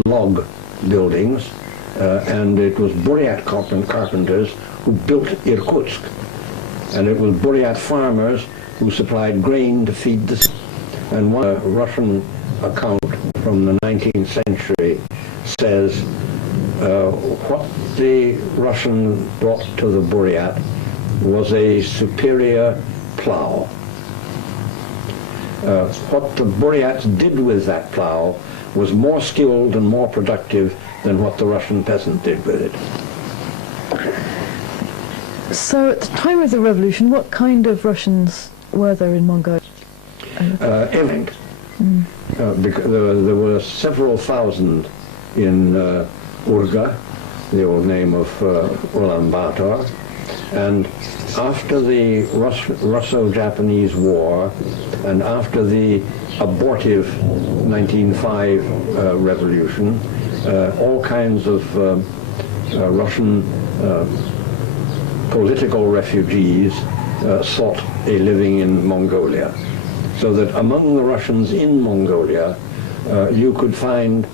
log buildings, and it was Buryat carpenters who built Irkutsk. And it was Buryat farmers who supplied grain to feed the city. And one Russian account from the 19th century says what the Russian brought to the Buryat was a superior plow. What the Buryats did with that plow was more skilled and more productive than what the Russian peasant did with it. So at the time of the revolution, what kind of Russians were there in Mongolia? Everything. Because there were several thousand in Urga, the old name of Ulaanbaatar, and after the Russo-Japanese War and after the abortive 1905 revolution, all kinds of Russian political refugees sought a living in Mongolia. So that among the Russians in Mongolia, you could find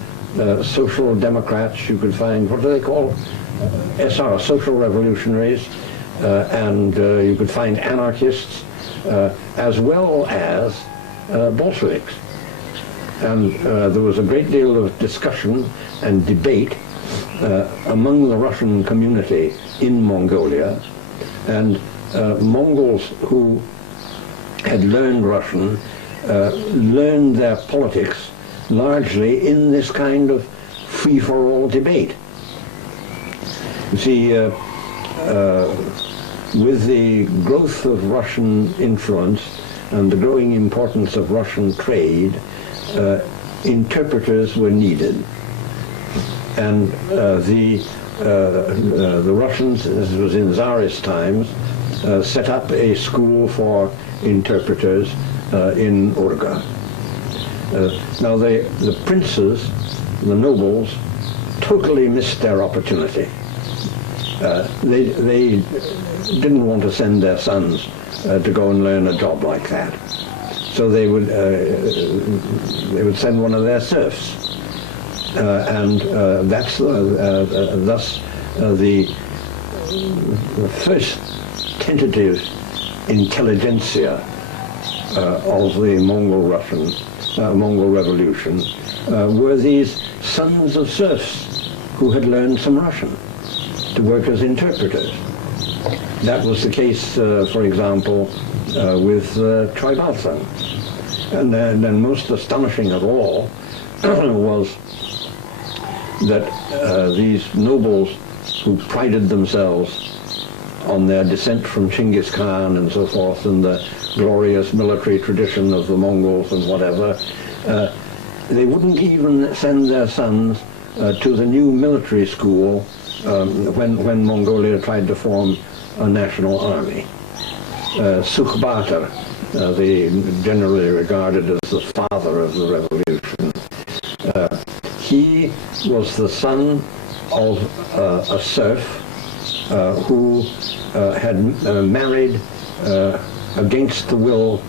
social democrats, you could find, what do they call, SR, social revolutionaries, and you could find anarchists, as well as Bolsheviks. And there was a great deal of discussion and debate among the Russian community in Mongolia, and Mongols who had learned Russian learned their politics largely in this kind of free-for-all debate. You see, with the growth of Russian influence and the growing importance of Russian trade, interpreters were needed. And the Russians, as was in Tsarist times, set up a school for interpreters in Urga. Now the princes, the nobles, totally missed their opportunity. They didn't want to send their sons to go and learn a job like that. So they would send one of their serfs. That's thus the first tentative intelligentsia of the Mongol Revolution were these sons of serfs who had learned some Russian to work as interpreters. That was the case, for example, with Tribalsan. And then most astonishing of all was that these nobles who prided themselves on their descent from Genghis Khan and so forth, and the glorious military tradition of the Mongols and whatever, they wouldn't even send their sons to the new military school when Mongolia tried to form a national army. Sukhbatar, generally regarded as the father of the revolution, he was the son of a serf who had married against the will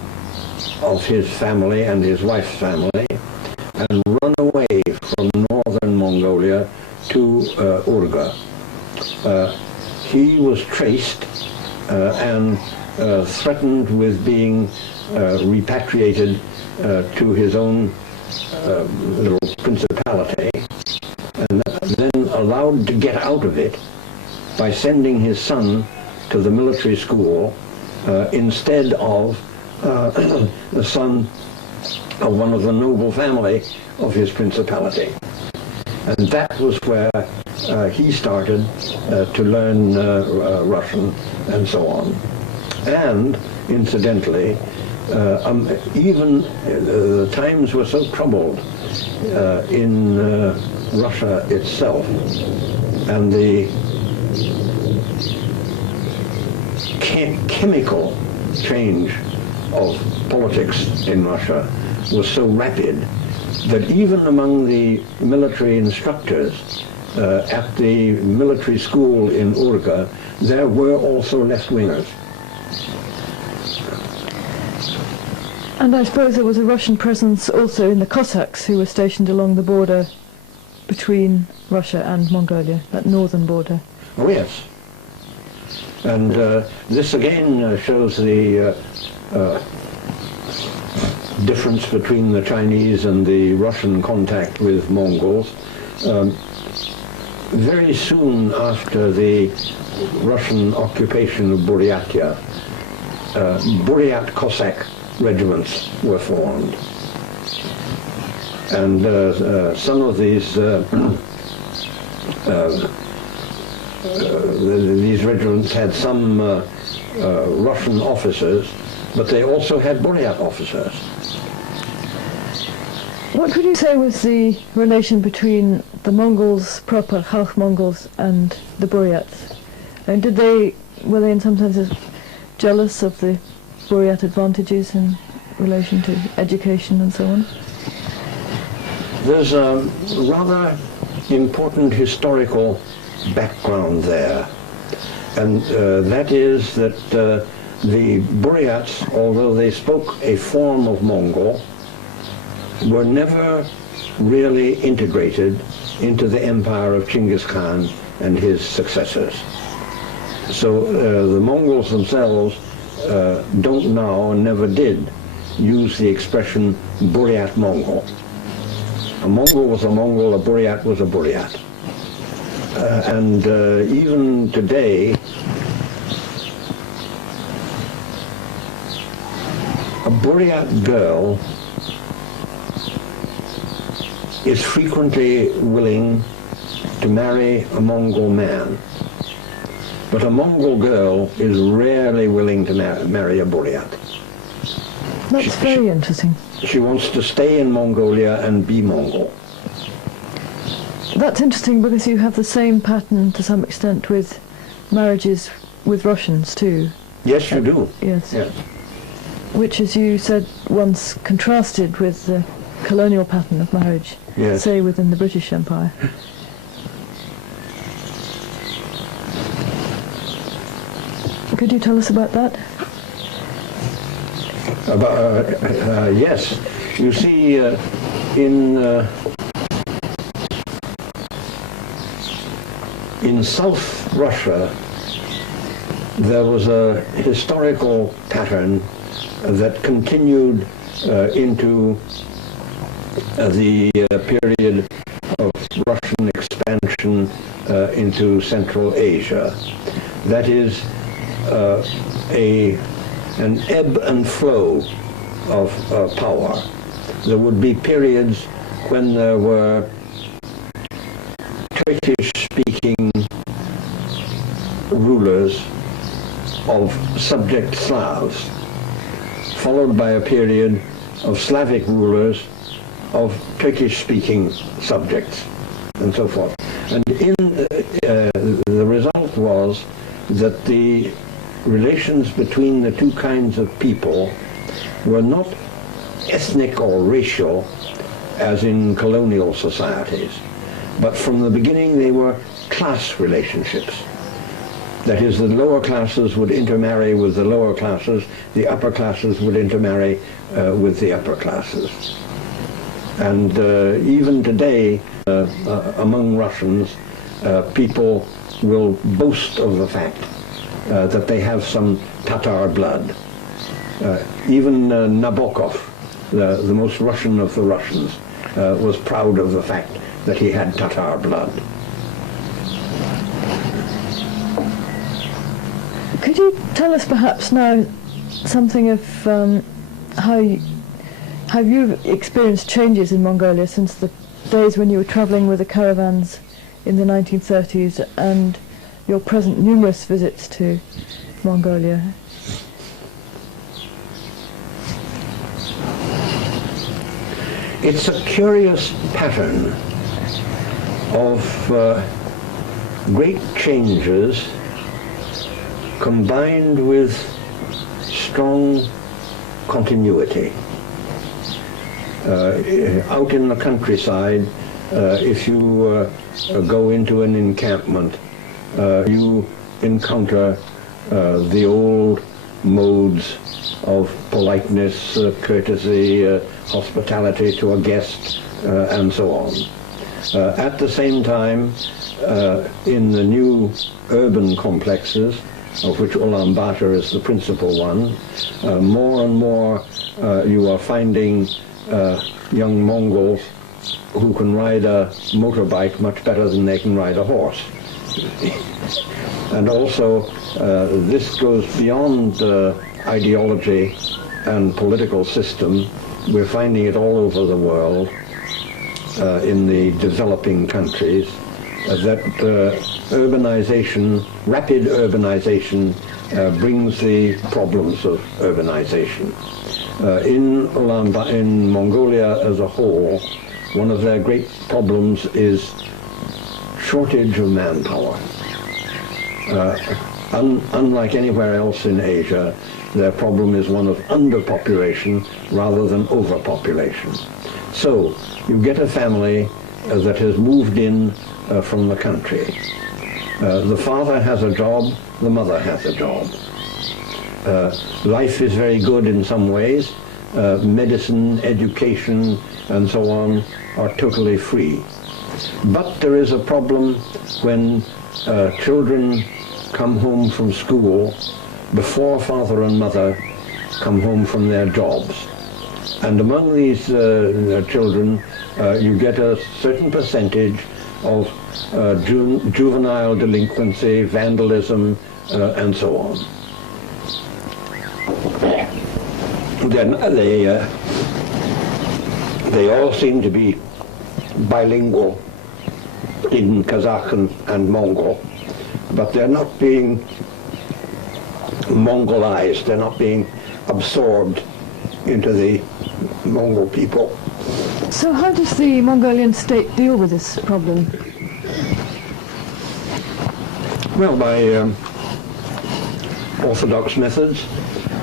of his family and his wife's family, and run away from northern Mongolia to Urga. He was traced and threatened with being repatriated to his own little principality, and then allowed to get out of it by sending his son to the military school instead of the son of one of the noble family of his principality. And that was where he started to learn Russian and so on. And incidentally, even the times were so troubled in Russia itself, and the chemical change of politics in Russia was so rapid that even among the military instructors at the military school in Urga, there were also left-wingers. And I suppose there was a Russian presence also in the Cossacks, who were stationed along the border between Russia and Mongolia, that northern border. Oh yes. And this again shows the difference between the Chinese and the Russian contact with Mongols. Very soon after the Russian occupation of Buryatia, Buryat Cossack regiments were formed. And some of these regiments had some Russian officers, but they also had Buryat officers. What would you say was the relation between the Mongols proper, Khalkh Mongols, and the Buryats? And were they in some sense jealous of the Buryat advantages in relation to education and so on? There's a rather important historical background there, and that is that the Buryats, although they spoke a form of Mongol, were never really integrated into the empire of Genghis Khan and his successors. So the Mongols themselves don't now, and never did, use the expression Buryat Mongol. A Mongol was a Mongol, a Buryat was a Buryat. And even today, a Buryat girl is frequently willing to marry a Mongol man, but a Mongol girl is rarely willing to marry a Buryat. That's very interesting. She wants to stay in Mongolia and be Mongol. That's interesting because you have the same pattern to some extent with marriages with Russians too. Yes, you do. Yes. Yes. Which, as you said once, contrasted with the colonial pattern of marriage, yes, say within the British Empire. Could you tell us about that? Yes. You see, in South Russia, there was a historical pattern that continued into the period of Russian expansion into Central Asia. That is an ebb and flow of power. There would be periods when there were Turkish-speaking rulers of subject Slavs, followed by a period of Slavic rulers of Turkish-speaking subjects, and so forth. And the result was that the relations between the two kinds of people were not ethnic or racial, as in colonial societies, but from the beginning they were class relationships. That is, the lower classes would intermarry with the lower classes, the upper classes would intermarry with the upper classes. And even today, among Russians, people will boast of the fact that they have some Tatar blood. Even Nabokov, the most Russian of the Russians, was proud of the fact that he had Tatar blood. Could you tell us perhaps now something of how you've experienced changes in Mongolia since the days when you were travelling with the caravans in the 1930s and your present numerous visits to Mongolia? It's a curious pattern of great changes combined with strong continuity. Out in the countryside, if you go into an encampment, you encounter the old modes of politeness, courtesy, hospitality to a guest, and so on. At the same time, in the new urban complexes, of which Ulaanbaatar is the principal one, more and more you are finding young Mongols who can ride a motorbike much better than they can ride a horse. And also, this goes beyond ideology and political system. We're finding it all over the world, in the developing countries, that urbanization, rapid urbanization, brings the problems of urbanization. In Mongolia as a whole, one of their great problems is shortage of manpower. Unlike anywhere else in Asia, their problem is one of underpopulation rather than overpopulation. So you get a family that has moved in from the country. The father has a job, the mother has a job. Life is very good in some ways. Medicine, education, and so on are totally free. But there is a problem when children come home from school before father and mother come home from their jobs. And among these children, you get a certain percentage of juvenile delinquency, vandalism, and so on. Then they all seem to be bilingual in Kazakh and Mongol, but they're not being Mongolized, they're not being absorbed into the Mongol people. So how does the Mongolian state deal with this problem? Well, by orthodox methods.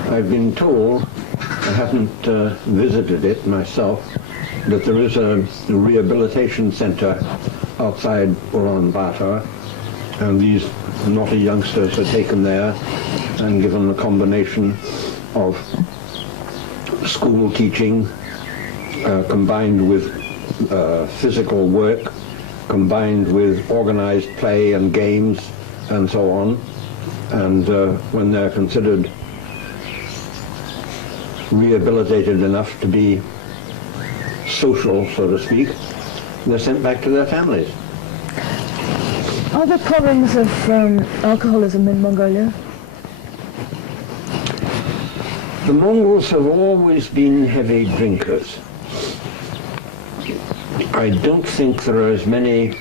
I've been told, I haven't visited it myself, that there is a rehabilitation center outside Ulaanbaatar, and these naughty youngsters are taken there and given a combination of school teaching combined with physical work, combined with organized play and games and so on. And when they're considered rehabilitated enough to be social, so to speak, they're sent back to their families. Are there problems of alcoholism in Mongolia? The Mongols have always been heavy drinkers. I don't think there are as many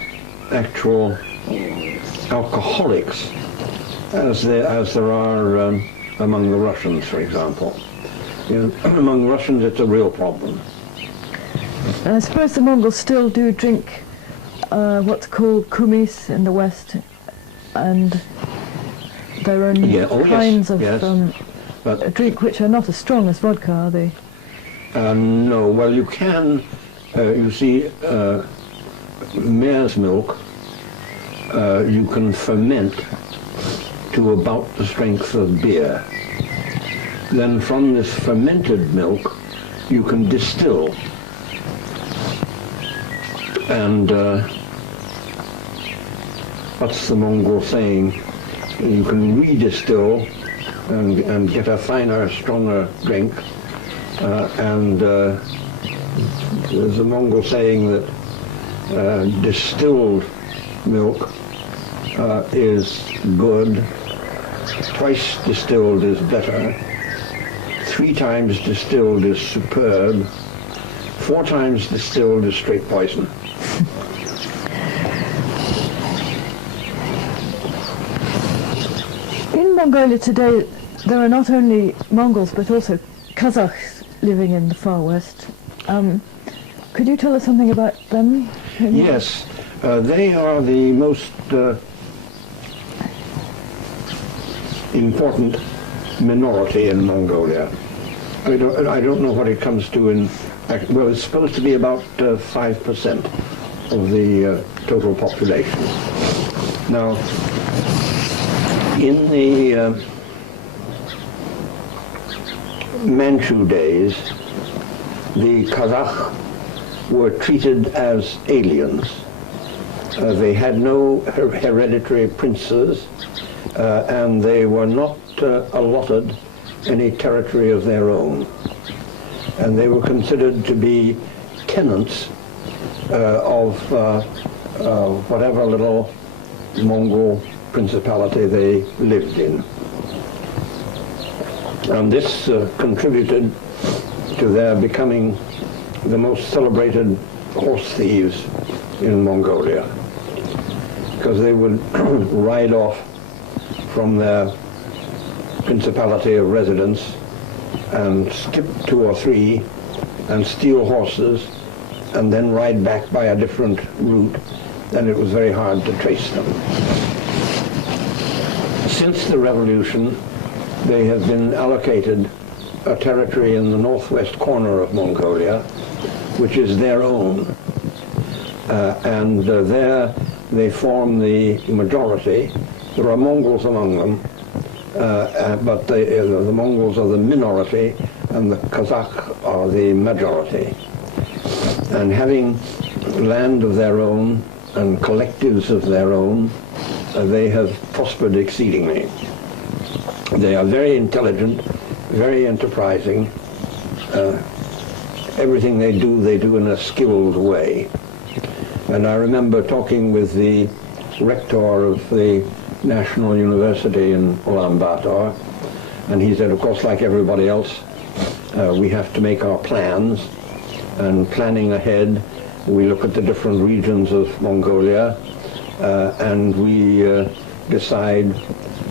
actual alcoholics as there are among the Russians, for example. Among Russians, it's a real problem. And I suppose the Mongols still do drink what's called kumis in the West, and there are kinds of but drink which are not as strong as vodka, are they? No, well, you can, you see, mare's milk, you can ferment to about the strength of beer. Then from this fermented milk, you can distill. And what's the Mongol saying? You can redistill and get a finer, stronger drink. There's a Mongol saying that distilled milk is good, twice distilled is better, 3 times distilled is superb, 4 times distilled is straight poison. In Mongolia today, there are not only Mongols but also Cossacks living in the far west. Could you tell us something about them? Yes, they are the most important minority in Mongolia. I don't know what it comes to in, well, it's supposed to be about 5% of the total population. Now, in the Manchu days, the Kazakh were treated as aliens. They had no hereditary princes, and they were not allotted any territory of their own. And they were considered to be tenants of whatever little Mongol principality they lived in. And this contributed to their becoming the most celebrated horse thieves in Mongolia, because they would ride off from their principality of residence and skip 2 or 3 and steal horses and then ride back by a different route, and it was very hard to trace them. Since the revolution, they have been allocated a territory in the northwest corner of Mongolia, which is their own. And there they form the majority. There are Mongols among them, but the Mongols are the minority and the Kazakh are the majority. And having land of their own and collectives of their own, they have prospered exceedingly. They are very intelligent, very enterprising. Everything they do in a skilled way. And I remember talking with the rector of the National University in Ulaanbaatar, and he said, of course, like everybody else, we have to make our plans, and planning ahead, we look at the different regions of Mongolia, and we decide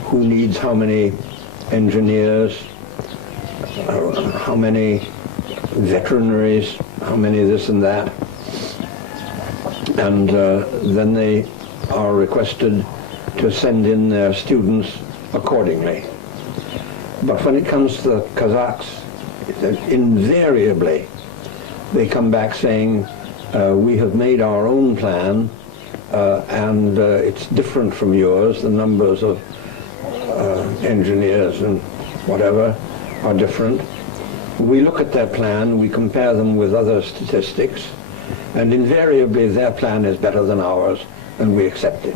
who needs how many engineers, how many veterinaries, how many this and that, and then they are requested to send in their students accordingly. But when it comes to the Kazakhs, invariably they come back saying, we have made our own plan, and it's different from yours. The numbers of engineers and whatever are different. We look at their plan, we compare them with other statistics, and invariably their plan is better than ours, and we accept it.